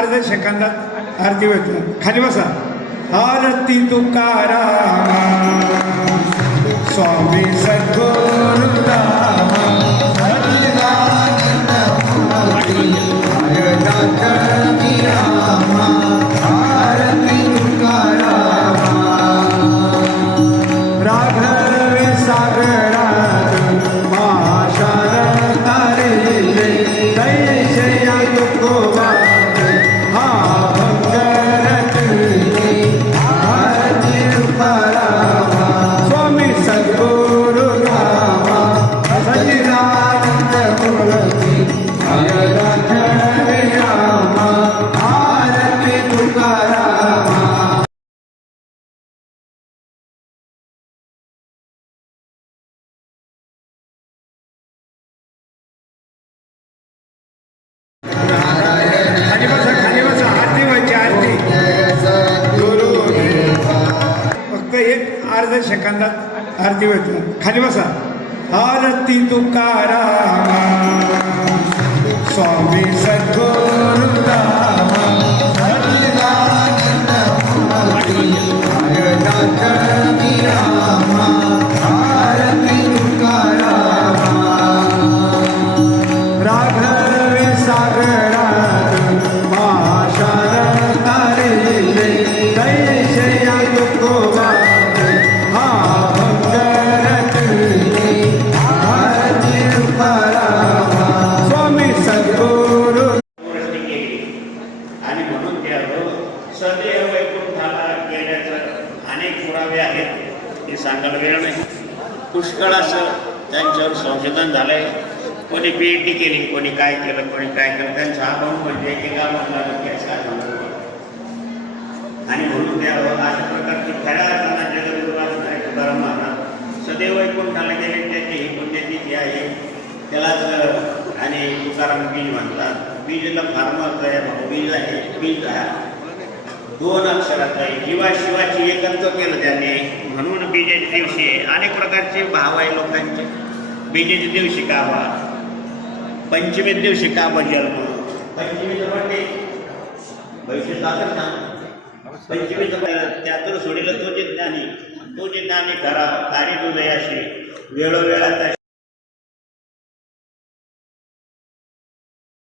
अर्ध्या सेकंदात आरती होते. खाली बसा. आरती तुकाराम स्वामी सद्गुरु राम राघवे सागरात महाशार तारे दैशया तुकोबा हा भंगरत आरती तुकाराम स्वामी सद्गुरु राम सच्चिदानंद मूर्ती जय राघवे राम आरती तुकाराम. खाली बसा आरती व्हायची आरती. फक्त एक अर्ध्या सेकंदात आरती होते. खाली बसा. आरती तुकाराम स्वामी सद्गुरु राम सच्चिदानंद मूर्ती जय राघवे राम आरती तुकाराम राघवे सागरात महाशार तारे दैशया तुकोबा हा भंगरत आरती तुकाराम स्वामी सद्गुरु. आणि म्हणून सदैव वैकुंठाला गेल्याचं अनेक पुरावे आहेत. हे सांगायला वेळ नाही. पुष्कळ असं त्यांच्यावर संशोधन झालंय. कोणी PhD केली, कोणी काय केलं, कोणी काय केलं. त्यांचा अभाव म्हणजे एकेका आणि म्हणून त्या अशा प्रकारची खऱ्या अर्थानं जगद्गुरू नाही तुकाराम महाराज सदैव वैकुंठाला गेले. त्याची ही पुण्यतिथी आहे. त्यालाच आणि तुकाराम बीज म्हणतात. बीजला फार महत्व आहे. बीज आहे. बीज हा 2 अक्षराचा आहे. जीवा शिवाची एकत्व केलं त्याने. म्हणून बीजेच्या दिवशी अनेक प्रकारचे भाव आहे लोकांचे. बीजेच्या दिवशी का बा, पंचमी दिवशी का जन्म, पंचमीचं म्हणजे पैसे जातात ना. पंचमीचं त्यातून सोडिलं तो जे ज्ञानी खरा कार्य तुझयाशी वेळोवेळाचा